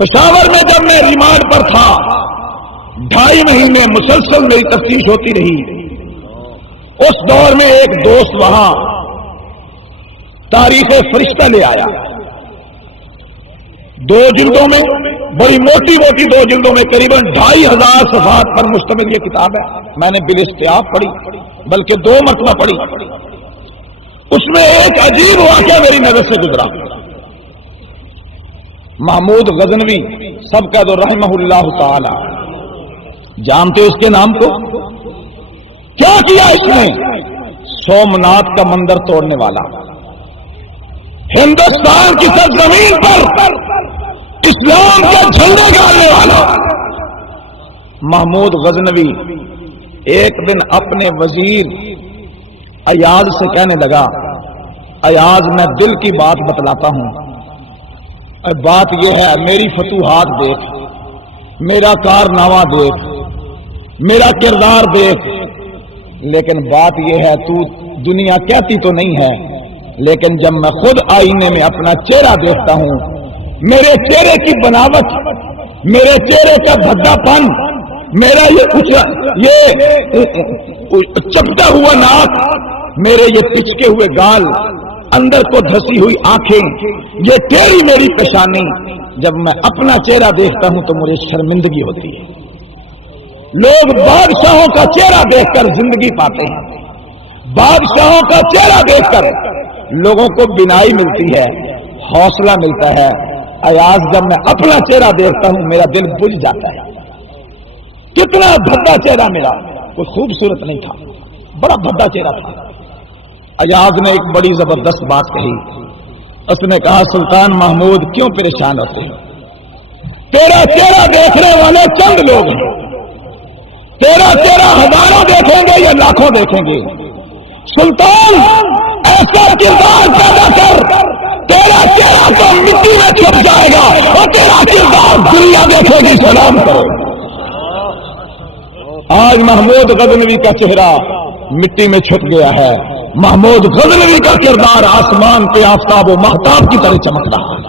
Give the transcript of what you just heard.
پشاور میں جب میں ریمانڈ پر تھا 2.5 مہینے مسلسل میری تفتیش ہوتی رہی. اس دور میں ایک دوست وہاں تاریخ فرشتہ لے آیا. 2 جلدوں میں بڑی موٹی موٹی 2 جلدوں میں قریباً 2,500 صفحات پر مشتمل یہ کتاب ہے. میں نے بالاستیاف پڑھی بلکہ 2 مرتبہ پڑھی. اس میں ایک عجیب واقعہ میری نظر سے گزرا. محمود غزنوی سب کا تو رحمہ اللہ تعالی جانتے اس کے نام کو. کیا کیا اس نے؟ سومناتھ کا مندر توڑنے والا، ہندوستان کی سرزمین پر اسلام کا جھنڈا گاڑنے والا محمود غزنوی ایک دن اپنے وزیر ایاز سے کہنے لگا، ایاز میں دل کی بات بتلاتا ہوں، بات یہ ہے میری فتوحات دیکھ، میرا کارنامہ دیکھ، میرا کردار دیکھ، لیکن بات یہ ہے تو دنیا کہتی تو نہیں ہے، لیکن جب میں خود آئینے میں اپنا چہرہ دیکھتا ہوں، میرے چہرے کی بناوٹ، میرے چہرے کا بھدا پن، میرا یہ چپٹا ہوا ناک، میرے یہ پچکے ہوئے گال، اندر کو دھسی ہوئی آنکھیں، یہ تیری میری پیشانی، جب میں اپنا چہرہ دیکھتا ہوں تو مجھے شرمندگی ہوتی ہے. لوگ بادشاہوں کا چہرہ دیکھ کر زندگی پاتے ہیں، بادشاہوں کا چہرہ دیکھ کر لوگوں کو بینائی ملتی ہے، حوصلہ ملتا ہے. ایاز جب میں اپنا چہرہ دیکھتا ہوں میرا دل بجھ جاتا ہے. کتنا بھدا چہرہ میرا، کوئی خوبصورت نہیں تھا، بڑا بھدا چہرہ تھا. ایاز نے ایک بڑی زبردست بات کہی. اس نے کہا، سلطان محمود کیوں پریشان ہوتے ہیں؟ تیرا چہرہ دیکھنے والے چند لوگ ہیں، تیرا چہرہ ہزاروں دیکھیں گے یا لاکھوں دیکھیں گے. سلطان ایسا کردار پیدا کر، تیرا چہرہ تو مٹی میں چھپ جائے گا اور تیرا کردار دنیا دیکھے گی. سلام کرو. آج محمود غزنوی کا چہرہ مٹی میں چھپ گیا ہے. محمود غزنوی کا کردار آسمان پہ آفتاب و مہتاب کی طرح چمک رہا ہے.